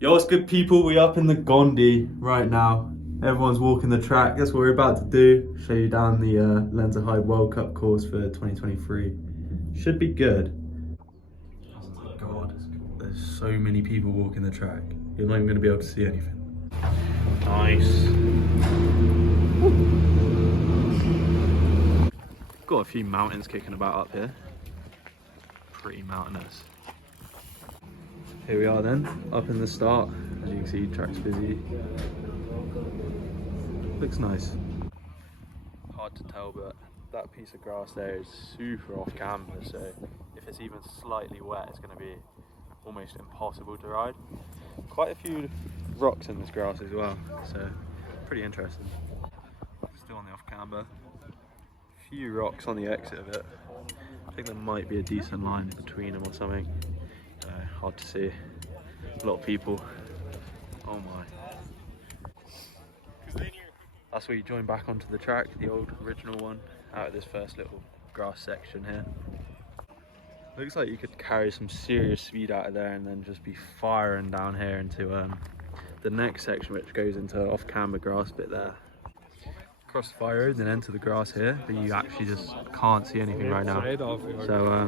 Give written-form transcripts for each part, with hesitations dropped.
Yo, what's good, people? We up in the Gondi right now. Everyone's walking the track. That's what we're about to do. Show you down the Lenzerheide World Cup course for 2023. Should be good. Oh my god, there's so many people walking the track. You're not even going to be able to see anything. Nice. Got a few mountains kicking about up here. Pretty mountainous. Here we are then, up in the start. As you can see, track's busy. Looks nice. Hard to tell, but that piece of grass there is super off camber, so if it's even slightly wet, it's going to be almost impossible to ride. Quite a few rocks in this grass as well, so pretty interesting. Still on the off camber. A few rocks on the exit of it. I think there might be a decent line between them or something. Hard to see. A lot of people. Oh my. That's where you join back onto the track, the old original one, out of this first little grass section here. Looks like you could carry some serious speed out of there and then just be firing down here into the next section, which goes into off camber grass bit there. Across the fire road and then into the grass here, but you actually just can't see anything right now. So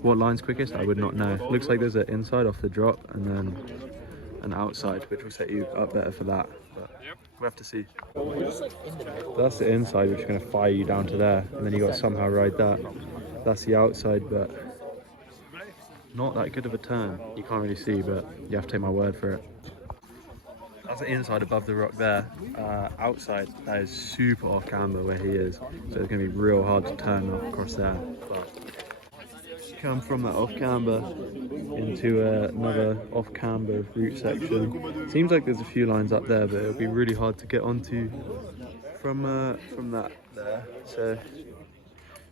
what line's quickest, I would not know. Looks like there's an inside off the drop and then an outside, which will set you up better for that, but we'll have to see. That's the inside, which is going to fire you down to there, and then you got to somehow ride that. That's the outside, but not that good of a turn. You can't really see, but you have to take my word for it. That's the inside above the rock there. Outside, that is super off camber where he is, so it's going to be real hard to turn across there. But come from that off camber into another off camber route section. Seems like there's a few lines up there, but it'll be really hard to get onto from that there. So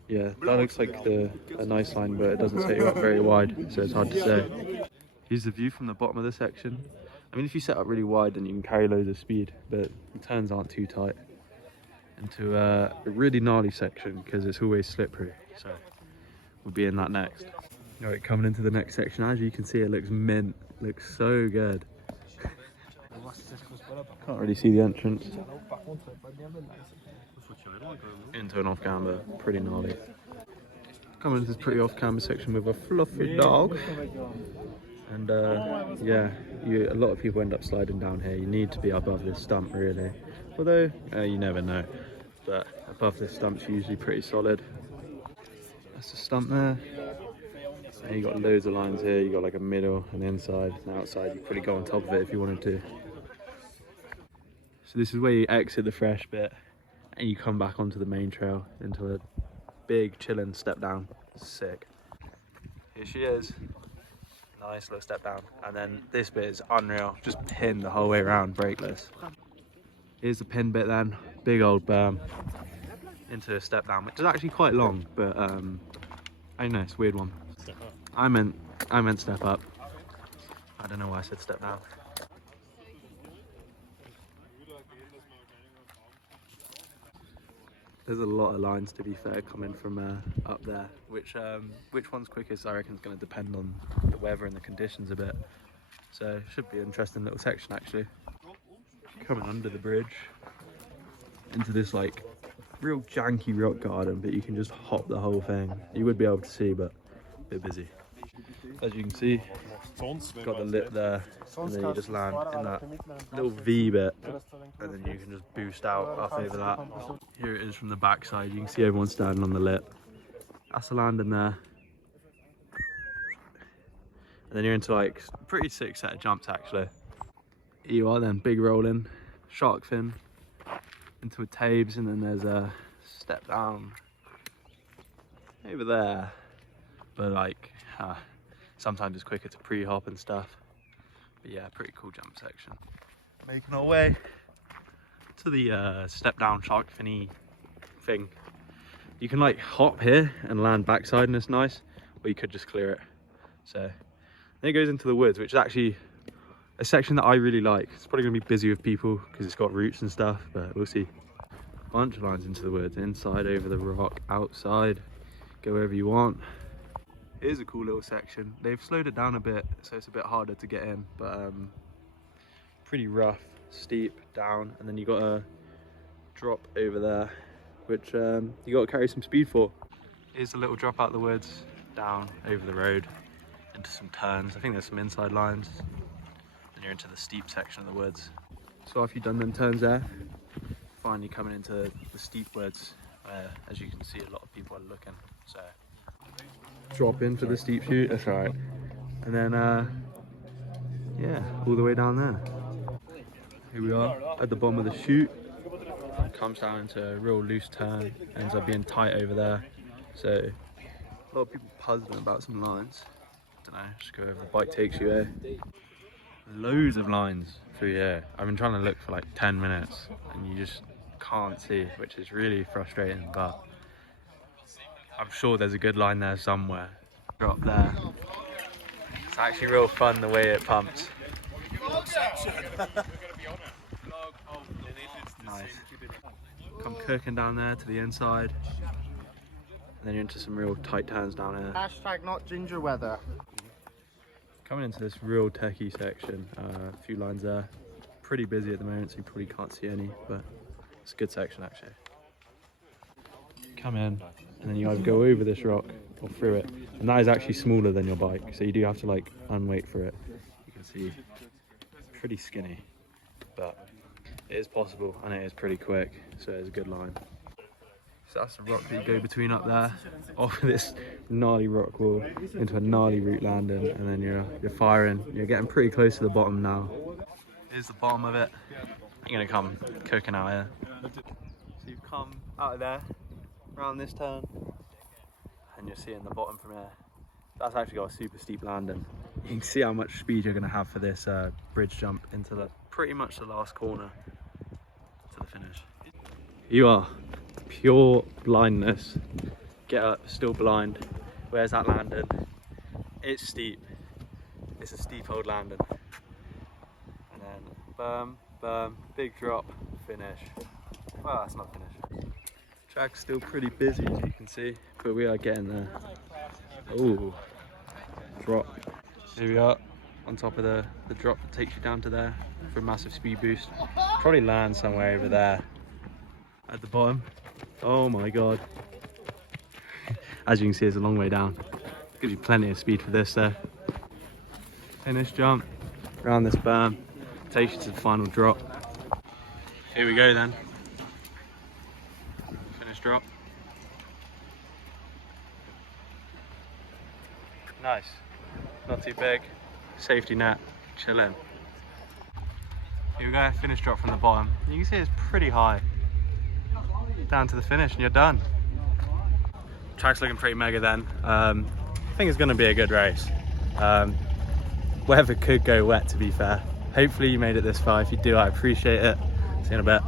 yeah, that looks like a nice line, but it doesn't set you up very wide, so it's hard to say. Here's the view from the bottom of the section. I mean, if you set up really wide, then you can carry loads of speed, but the turns aren't too tight. Into a really gnarly section because it's always slippery, so we'll be in that next. Alright, coming into the next section, as you can see, it looks mint, looks so good. Can't really see the entrance. Into an off camber, pretty gnarly. Coming into this pretty off camber section with a fluffy dog. And yeah, a lot of people end up sliding down here. You need to be above this stump really. Although, you never know. But above this stump's usually pretty solid. That's the stump there. And you got loads of lines here. You got like a middle, an inside, an outside. You could probably go on top of it if you wanted to. So this is where you exit the fresh bit and you come back onto the main trail into a big chilling step down. Sick. Here she is. Nice little step down. And then this bit is unreal. Just pinned the whole way around, brakeless. Here's the pin bit then. Big old berm into a step down, which is actually quite long, but I don't know, it's a weird one. I meant step up. I don't know why I said step down. There's a lot of lines, to be fair, coming from up there. Which one's quickest, I reckon, is going to depend on the weather and the conditions a bit. So should be an interesting little section actually. Coming under the bridge into this like real janky rock garden, but you can just hop the whole thing. You would be able to see, but a bit busy. As you can see, got the lip there, and then you just land in that little V bit, and then you can just boost out up over that. Here it is from the back side. You can see everyone standing on the lip. That's the landing there. And then you're into like pretty sick set of jumps actually. Here you are then, big rolling, shark fin, into a Tabes, and then there's a step down over there. But like, sometimes it's quicker to pre-hop and stuff. But yeah, pretty cool jump section. Making our way to the step down shark finny thing. You can like hop here and land backside and it's nice, or you could just clear it. So then it goes into the woods, which is actually a section that I really like. It's probably gonna be busy with people because it's got roots and stuff, but we'll see. Bunch of lines into the woods, inside, over the rock, outside, go wherever you want. Here's a cool little section. They've slowed it down a bit, so it's a bit harder to get in, but pretty rough, steep down, and then you got a drop over there, which you got to carry some speed for. Here's a little drop out the woods, down over the road, into some turns. I think there's some inside lines. Then you're into the steep section of the woods. So after you've done them turns there, finally coming into the steep woods, where, as you can see, a lot of people are looking. So drop in for the steep chute, that's right. And then, yeah, all the way down there. Here we are at the bottom of the chute. Comes down into a real loose turn, ends up being tight over there. So a lot of people puzzling about some lines. Don't know, just go wherever the bike takes you here. Loads of lines through here. I've been trying to look for like 10 minutes and you just can't see, which is really frustrating, but I'm sure there's a good line there somewhere. Drop there. It's actually real fun the way it pumps. Nice. Come cooking down there to the inside. And then you're into some real tight turns down here. Hashtag not ginger weather. Coming into this real techie section, a few lines there. Pretty busy at the moment, so you probably can't see any, but it's a good section actually. Come in, and then you either go over this rock or through it. And that is actually smaller than your bike, so you do have to like unweight for it. You can see, pretty skinny, but it is possible and it is pretty quick, so it's a good line. So that's the rock that you go between up there, off this gnarly rock wall into a gnarly root landing, and then you're firing. You're getting pretty close to the bottom now. Here's the bottom of it. You're gonna come cooking out here. So you've come out of there, around this turn, and you're seeing the bottom from here. That's actually got a super steep landing. You can see how much speed you're gonna have for this bridge jump into pretty much the last corner to the finish. You are. Pure blindness. Get up, still blind. Where's that landing? It's steep. It's a steep old landing. And then boom, boom, big drop, finish. Well, that's not finished. Track's still pretty busy, as you can see, but we are getting there. Ooh, drop. Here we are, on top of the drop that takes you down to there for a massive speed boost. Probably land somewhere over there at the bottom. Oh my god. As you can see, it's a long way down. Gives you plenty of speed for this there. Finish jump, around this berm, takes you to the final drop. Here we go then. Finish drop. Nice. Not too big. Safety net, chilling. Here we go, finish drop from the bottom. You can see it's pretty high. Down to the finish and you're done. Track's looking pretty mega then. I think it's going to be a good race. Weather could go wet, to be fair. Hopefully you made it this far. If you do, I appreciate it. See you in a bit.